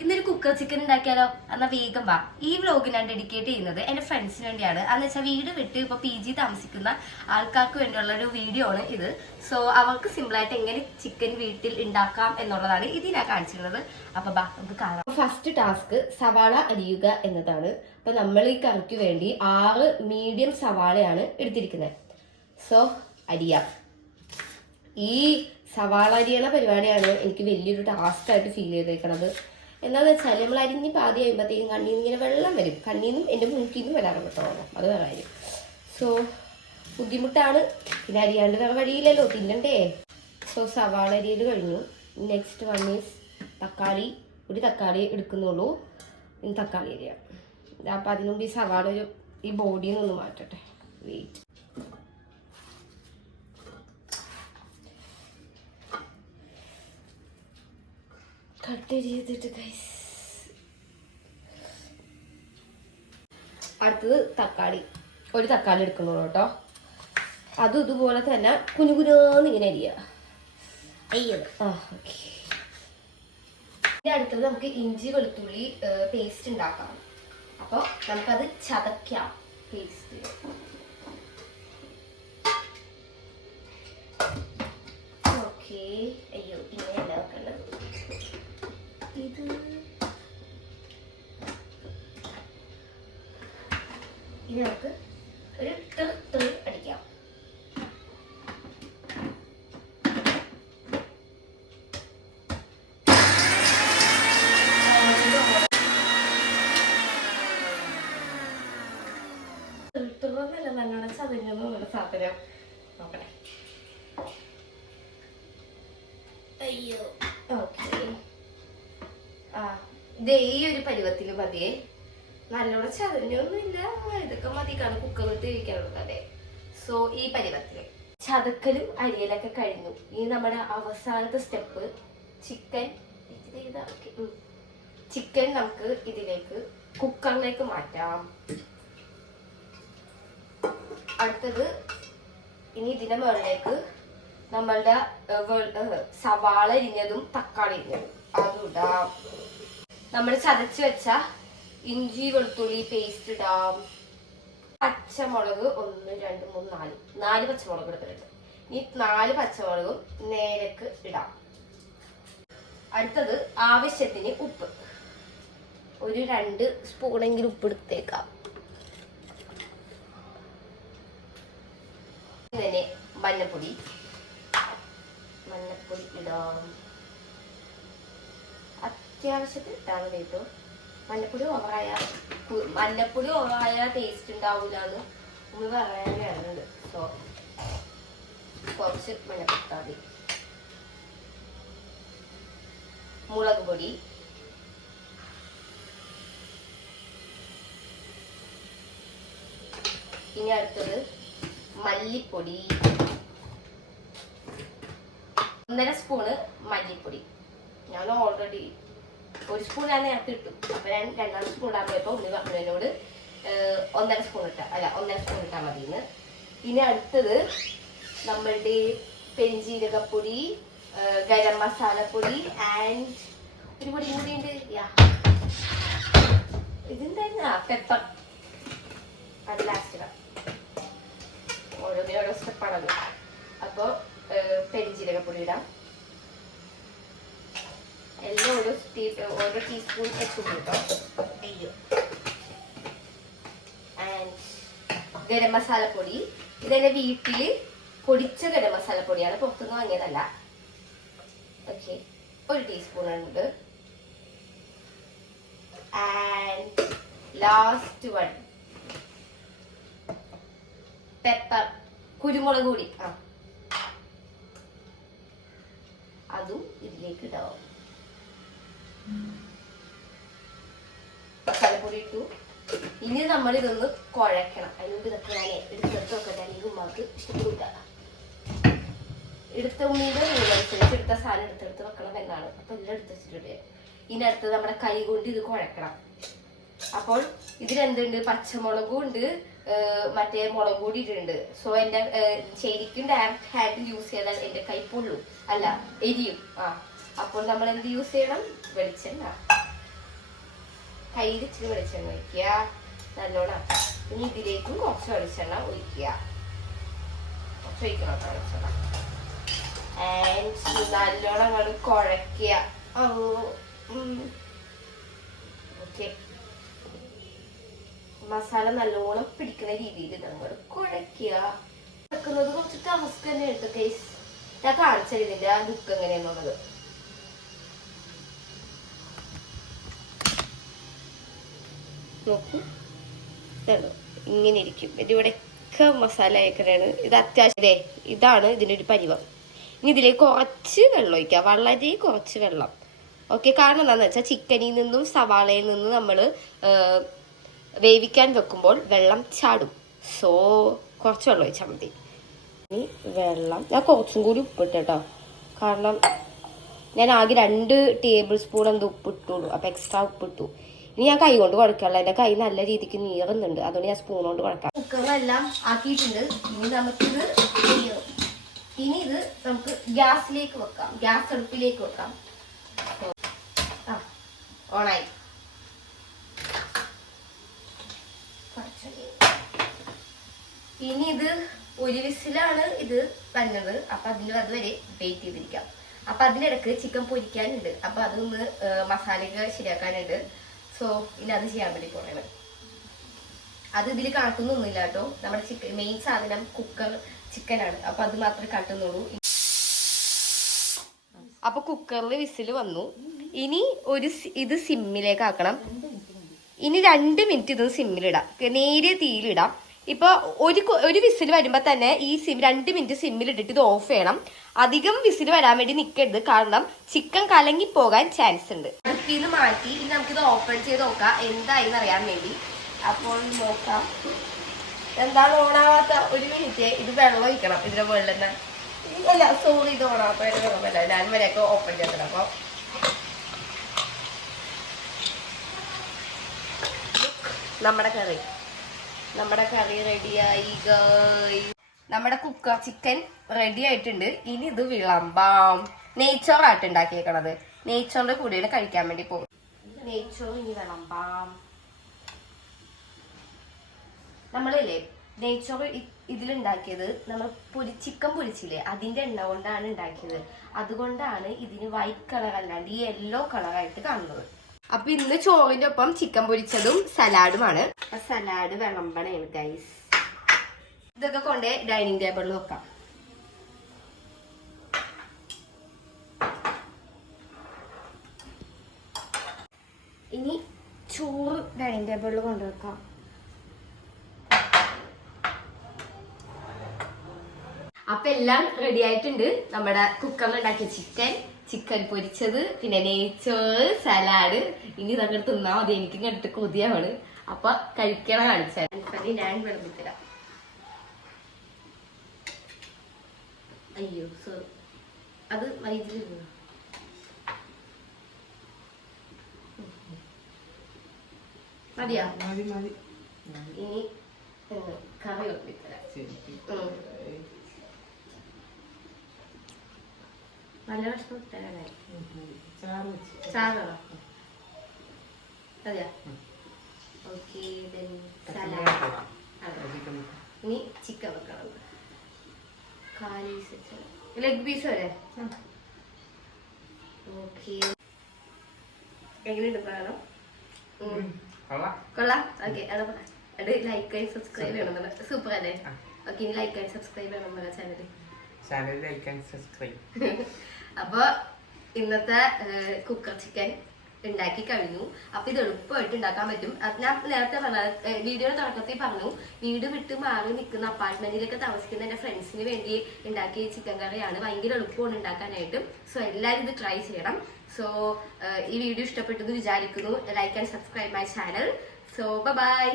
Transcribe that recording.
ഇന്നൊരു cooker chicken ഉണ്ടാക്കിയാലോ? എന്നാൽ വേഗം വാ. ഈ വ്ലോഗ് ഞാൻ ഡെഡിക്കേറ്റ് ചെയ്യുന്നത് എന്റെ ഫ്രണ്ട്സിന് വേണ്ടിയാണ്. എന്ന് വെച്ചാൽ വീട് വിട്ട് ഇപ്പൊ PG താമസിക്കുന്ന ആൾക്കാർക്ക് വേണ്ടിയുള്ള ഒരു വീഡിയോ ആണ് ഇത്. സോ അവർക്ക് സിമ്പിളായിട്ട് എങ്ങനെ ചിക്കൻ വീട്ടിൽ ഉണ്ടാക്കാം എന്നുള്ളതാണ് ഇത് ഞാൻ കാണിച്ചിരുന്നത്. അപ്പൊ ബാ നമുക്ക് കാണാം. ഫസ്റ്റ് ടാസ്ക് സവാള അരിയുക എന്നതാണ്. അപ്പൊ നമ്മൾ ഈ കറിക്ക് വേണ്ടി 6 മീഡിയം സവാളയാണ് എടുത്തിരിക്കുന്നത്. സോ അരിയാം. ഈ സവാള അരിയണ പരിപാടിയാണ് എനിക്ക് വലിയൊരു ടാസ്ക് ആയിട്ട് ഫീൽ ചെയ്തേക്കണത്. എന്താണെന്ന് വെച്ചാൽ നമ്മൾ അരിഞ്ഞ് പാതി കഴിയുമ്പോഴത്തേക്കും കണ്ണിൽ നിന്ന് ഇങ്ങനെ വെള്ളം വരും. കണ്ണിൽ നിന്നും എൻ്റെ മൂക്കിൽ നിന്നും വരാറ് കേട്ടോ. അത് വേറെ കാര്യം. സോ ബുദ്ധിമുട്ടാണ്. പിന്നെ അരിയാണ്ട് വേറെ വഴിയില്ലല്ലോ, തിന്നണ്ടേ. സോ സവാള അരിയൽ കഴിഞ്ഞു. നെക്സ്റ്റ് വൺ ഈസ് തക്കാളി. ഒരു തക്കാളി എടുക്കുന്നുള്ളൂ. ഇനി തക്കാളി അരിയാം. അപ്പം അതിന് മുമ്പ് ഈ സവാള ഈ ബോഡിയിൽ നിന്നൊന്ന് മാറ്റട്ടെ. വെയിറ്റ്. കട്ട് ചെയ്തിട്ട് ഗൈസ്. അടുത്തത് തക്കാളി. ഒരു തക്കാളി എടുക്കണുള്ളൂ കേട്ടോ. അതും ഇതുപോലെ തന്നെ കുഞ്ഞു കുഞ്ഞാന്ന് ഇങ്ങനെ അരിയുക. ഓക്കെ. ഇതിൻ്റെ അടുത്തത് നമുക്ക് ഇഞ്ചി വെളുത്തുള്ളി പേസ്റ്റ് ഉണ്ടാക്കാം. അപ്പോൾ നമുക്കത് ചതയ്ക്കാം. Paste okay. അയ്യോ ഇങ്ങനെയല്ല വെക്കേണ്ടത്. ഇത് ഇനി നമുക്ക് ഒരു ടെറി അടിക്കാം. ടെറിന്നല്ല നല്ലോണം ചതഞ്ഞൊന്നും സാധനം നോക്കണേ. അയ്യോ ഓക്കെ. ഇത് ഈ ഒരു പരുവത്തിന് മതിയേ. നല്ലോണം ചതഞ്ഞൊന്നുമില്ല. ഇതൊക്കെ മതി. കാരണം കുക്കറിൽ വേവിക്കാനുള്ളതല്ലേ. സോ ഈ പരുവത്തില് ചതക്കലും അരിയലൊക്കെ കഴിഞ്ഞു. ഇനി നമ്മുടെ അവസാനത്തെ സ്റ്റെപ്പ് ചിക്കൻ നമുക്ക് ഇതിലേക്ക് കുക്കറിലേക്ക് മാറ്റാം. അടുത്തത് ഇനി ഇതിന്റെ മുകളിലേക്ക് നമ്മളുടെ സവാള അരിഞ്ഞതും തക്കാളി അരിഞ്ഞതും അതും ഇടാം. നമ്മൾ ചതച്ച് വെച്ച ഇഞ്ചി വെളുത്തുള്ളി പേസ്റ്റ് ഇടാം. പച്ചമുളക് 1 2 3 4 പച്ചമുളക് എടുത്തിട്ടുണ്ട്. ഈ 4 പച്ചമുളകും നേരക്ക് ഇടാം. അടുത്തത് ആവശ്യത്തിന് ഉപ്പ്. ഒരു 2 സ്പൂണെങ്കിലും ഉപ്പ് എടുത്തേക്കാം. ഇങ്ങനെ മഞ്ഞപ്പൊടി ഇടാം. അത്യാവശ്യത്തിന് ഇട്ടാൽ മതി കേട്ടോ. മഞ്ഞപ്പൊടി ഓവറായ ടേസ്റ്റ് ഉണ്ടാവില്ലാന്ന് നമ്മൾ പറയാൻ വരുന്നുണ്ട്. സോ കുറച്ച് മഞ്ഞപ്പൊടി ഇട്ടാൽ മതി. മുളക് പൊടി, ഇനി അടുത്തത് മല്ലിപ്പൊടി. 1.5 സ്പൂണ് മല്ലിപ്പൊടി. ഞാൻ ഓൾറെഡി 1 സ്പൂൺ ഞാൻ നേരത്തെ ഇട്ടു. അപ്പൊ ഞാൻ 2 സ്പൂൺ ഇടാൻ പോയപ്പോ ഉണ്ണി പറഞ്ഞതിനോട് 1.5 സ്പൂൺ ഇട്ടാൽ 1.5 സ്പൂൺ ഇട്ടാൽ മതിന്ന്. ഇനി അടുത്തത് നമ്മളുടെ പെരുംജീരകപ്പൊടി, ഗരം മസാലപ്പൊടി ആൻഡ് ഒരു പൊടി കൂടി ഉണ്ട്. ഇതെന്തായിരുന്നു? പെപ്പർ. അത് ലാസ്റ്റ് ഇടാം. ഓരോ സ്റ്റെപ്പാണല്ലോ. അപ്പൊ പെരുംജീരകപ്പൊടി ഇടാം. എല്ലാം ഓരോ ടീസ്പൂൺ വെച്ചു കേട്ടോ. അയ്യോ. ആൻഡ് ഗരം മസാലപ്പൊടി. ഇതെന്റെ വീട്ടില് പൊടിച്ച ഗരം മസാലപ്പൊടിയാണ്, പുറത്തുനിന്ന് വാങ്ങിയതല്ല. ഓക്കെ. 1 ടീസ്പൂൺ ഉണ്ട്. ആൻഡ് ലാസ്റ്റ് വൺ പെപ്പർ, കുരുമുളക് പൊടി. അതും ഇതിലേക്ക് ഇടാം. മസാലപ്പൊടി ഇട്ടു. ഇനി നമ്മൾ ഇതൊന്ന് കുഴക്കണം. അതിനുമ്പ് ഇതൊക്കെ ഞാൻ എടുത്തെടുത്ത് വെക്കട്ടെ. അല്ലെങ്കിൽ ഉമ്മാക്ക് ഇഷ്ടപ്പെടില്ല. എടുത്ത ഉമ്മീൻ്റെ അനുസരിച്ച് എടുത്ത സാധനം എടുത്തെടുത്ത് വെക്കണം എന്നാണ്. അപ്പൊ എല്ലാം എടുത്ത് വെച്ചിട്ടുണ്ട്. ഇനി അടുത്തത് നമ്മുടെ കൈ കൊണ്ട് ഇത് കുഴക്കണം. അപ്പോൾ ഇതിലെന്തുണ്ട്? പച്ചമുളകും ഉണ്ട്, മറ്റേ മുളക് പൊടി ഇട്ടിട്ടുണ്ട്. സോ എന്റെ ശരിക്കും ഡയറക്റ്റ് ഹാൻഡ് യൂസ് ചെയ്താൽ എന്റെ കൈ പൊള്ളും, അല്ല എരിയും. അപ്പോൾ നമ്മൾ എന്ത് യൂസ് ചെയ്യണം? വെളിച്ചെണ്ണ. കയ്യിൽ ഇച്ചിരി വെളിച്ചെണ്ണ ഒഴിക്കുക, നല്ലോണം ആക്കാം. ഇനി ഇതിലേക്കും കുറച്ച് വെളിച്ചെണ്ണ ഒഴിക്കുക, കുറച്ച് ഒഴിക്കണം കേട്ടോ വെളിച്ചെണ്ണ. ആൻഡ് നല്ലോണം അങ്ങോട്ട് കുഴയ്ക്കുക. ഓക്കെ, മസാല നല്ലോണം പിടിക്കുന്ന രീതിയിൽ നമ്മൾ കുഴയ്ക്കുക. കുഴക്കുന്നത് കുറച്ച് ടാസ്ക് തന്നെ എടുത്തു കേസ്. ഞാൻ കാണിച്ചത് ഇതിന്റെ ആ ലുക്ക് എങ്ങനെയാന്നുള്ളത്. നോക്കൂ, ഇങ്ങനെ ഇരിക്കും. ഇതിവിടെയൊക്കെ മസാല അയക്കലാണ്. ഇത് അത്യാവശ്യം ഇതാണ് ഇതിൻ്റെ ഒരു പരിവം. ഇനി ഇതിലേക്ക് കുറച്ച് വെള്ളം ഒഴിക്കുക, വളരെ കുറച്ച് വെള്ളം. ഓക്കെ, കാരണം എന്താണെന്ന് വെച്ചാൽ ചിക്കനിൽ നിന്നും സവാളയിൽ നിന്നും നമ്മൾ വേവിക്കാൻ വെക്കുമ്പോൾ വെള്ളം ചാടും. സോ കുറച്ച് വെള്ളം ഒഴിച്ചാൽ മതി. ഇനി വെള്ളം ഞാൻ കുറച്ചും കൂടി ഉപ്പിട്ട് കേട്ടോ, കാരണം ഞാൻ ആകെ 2 ടേബിൾ സ്പൂൺ എന്ത് ഉപ്പിട്ടുള്ളൂ. അപ്പം എക്സ്ട്രാ ഉപ്പിട്ടു. ഇനി ഞാൻ കൈ കൊണ്ട് കുഴക്കാനുള്ള, എൻ്റെ കൈ നല്ല രീതിക്ക് നീറുന്നുണ്ട്, അതുകൊണ്ട് ഞാൻ സ്പൂൺ കൊണ്ട് കുഴക്കാം. കുക്കറെല്ലാം ആക്കിയിട്ടുണ്ട്. ഇനി ഇത് നമുക്ക് ഗ്യാസിലേക്ക് വെക്കാം, ഗ്യാസ് അടുപ്പിലേക്ക് വെക്കാം. ഓണായി. ഇനി ഇത് 1 വിസിലാണ് ഇത് വന്നത്. അപ്പൊ അതുവരെ വെയിറ്റ് ചെയ്തിരിക്കാം. അപ്പൊ അതിനിടക്ക് ചിക്കൻ പൊരിക്കാനുണ്ട്, അപ്പൊ അതൊന്ന് മസാലയൊക്കെ ശരിയാക്കാനുണ്ട്. സോ ഇനി അത് ചെയ്യാൻ വേണ്ടി പോണേ. അത് ഇതിൽ കാട്ടുന്നൊന്നുമില്ല കേട്ടോ. നമ്മുടെ ചിക്കൻ മെയിൻ സാധനം കുക്കർ ചിക്കനാണ്, അപ്പൊ അത് മാത്രമേ കാട്ടുന്നുള്ളൂ. അപ്പൊ കുക്കറിൽ വിസിൽ വന്നു. ഇനി ഇത് സിമ്മിലേക്ക് ആക്കണം. ഇനി 2 മിനിറ്റ് ഇത് സിമ്മിലിടാം, നേരിയ തീയിലിടാം. ഇപ്പൊ ഒരു വിസിൽ വരുമ്പോ തന്നെ ഈ 2 മിനിറ്റ് സിമ്മിലിട്ടിട്ട് ഇത് ഓഫ് ചെയ്യണം. അധികം വിസിൽ വരാൻ വേണ്ടി നിൽക്കരുത്, കാരണം ചിക്കൻ കലങ്ങി പോകാൻ ചാൻസ് ഉണ്ട്. അടുപ്പിൽ മാറ്റി ഇനി നമുക്കിത് ഓപ്പൺ ചെയ്ത് നോക്കാം എന്തായിന്ന് അറിയാൻ വേണ്ടി. അപ്പോൾ നോക്കാം. എന്താണ് ഓണാവാത്ത? 1 മിനിറ്റ്. ഇത് വെള്ളം ഒഴിക്കണം ഇതിന്റെ മുകളിൽ തന്നെ. അല്ല സോറി, ഇത് ഓണാവാത്ത വെള്ളമല്ല, ഞാൻ വരെയൊക്കെ ഓപ്പൺ ചെയ്തിട്ട്. അപ്പൊ നമ്മുടെ കറി റെഡിയായി. നമ്മുടെ കുക്കർ ചിക്കൻ റെഡി ആയിട്ടുണ്ട്. ഇനി ഇത് വിളമ്പാം. നെയ്ച്ചോറായിട്ട് ഉണ്ടാക്കിയേക്കണത്. നെയ്ച്ചോറിന്റെ കൂടെയാണ് കഴിക്കാൻ വേണ്ടി പോകും. നെയ്ച്ചോറ് ഇനി വിളമ്പാം. നമ്മളില്ലേ നെയ്ച്ചോറ് ഇതിലുണ്ടാക്കിയത് നമ്മൾ ചിക്കൻ പൊരിച്ചില്ലേ, അതിന്റെ എണ്ണ കൊണ്ടാണ് ഉണ്ടാക്കിയത്. അതുകൊണ്ടാണ് ഇതിന് വൈറ്റ് കളർ അല്ലാണ്ട് ഈ യെല്ലോ കളറായിട്ട് കാണുന്നത്. അപ്പൊ ഇന്ന് ചോറിന്റെ ഒപ്പം ചിക്കൻ പൊരിച്ചതും സലാഡുമാണ്. Salad വിളമ്പണേണ് guys. ഇതൊക്കെ കൊണ്ട് ഡൈനിങ് ടേബിളിൽ വെക്കാം. ഇനി ചോറ് ഡൈനിങ് ടേബിളിൽ കൊണ്ടുവെക്കാം. അപ്പൊ എല്ലാം റെഡി ആയിട്ടുണ്ട്. നമ്മുടെ കുക്കറിൽ ഉണ്ടാക്കിയ ചിക്കൻ പൊരിച്ചത്, പിന്നെ നെയ്ച്ചോറ്, സലാഡ്. ഇനി ഇതൊക്കെ തിന്നാ മതി, എനിക്ക് കണ്ടിട്ട് കൊതിയാണ്. അപ്പൊ കഴിക്കണ കാണിച്ചാൽ ഞാൻ വിളമ്പിത്തരാം. അയ്യോ സോറി, അത് വൈദ്യുതി മതിയാ? ഇനി കറി വിളമ്പിത്തരാം. നല്ല ഭക്ഷണം തരാനേ. ചാറോ? അതെയാ? ഓക്കെ. ഇനി ചിക്കൻ വെക്കണം. ലെഗ് പീസ് വരെ. ഓക്കെ, എങ്ങനെയുണ്ട് പറയണം? കൊള്ളാം. ഓക്കെ, അത് ലൈക്ക് ആൻഡ് സബ്സ്ക്രൈബ് ചെയ്യണം. സൂപ്പർ അല്ലേ? ഓക്കെ, ഇനി ലൈക്ക് ആൻഡ് സബ്സ്ക്രൈബ് ചെയ്യണം നമ്മുടെ ചാനൽ ലൈക്ക് ആൻഡ് സബ്സ്ക്രൈബ്. അപ്പൊ ഇന്നത്തെ കുക്കർ ചിക്കൻ ഉണ്ടാക്കി കഴിഞ്ഞു. അപ്പൊ ഇത് എളുപ്പമായിട്ട് ഉണ്ടാക്കാൻ പറ്റും. ഞാൻ നേരത്തെ പറഞ്ഞ വീഡിയോയുടെ തുടക്കത്തിൽ പറഞ്ഞു, വീട് വിട്ട് മാറി നിൽക്കുന്ന അപ്പാർട്ട്മെന്റിലൊക്കെ താമസിക്കുന്ന എന്റെ ഫ്രണ്ട്സിന് വേണ്ടി ഉണ്ടാക്കിയ ചിക്കൻ കറിയാണ്. ഭയങ്കര എളുപ്പമാണ് ഉണ്ടാക്കാനായിട്ടും. സോ എല്ലാവരും ഇത് ട്രൈ ചെയ്യണം. സോ ഈ വീഡിയോ ഇഷ്ടപ്പെട്ടെന്ന് വിചാരിക്കുന്നു. Like and subscribe my channel. So by.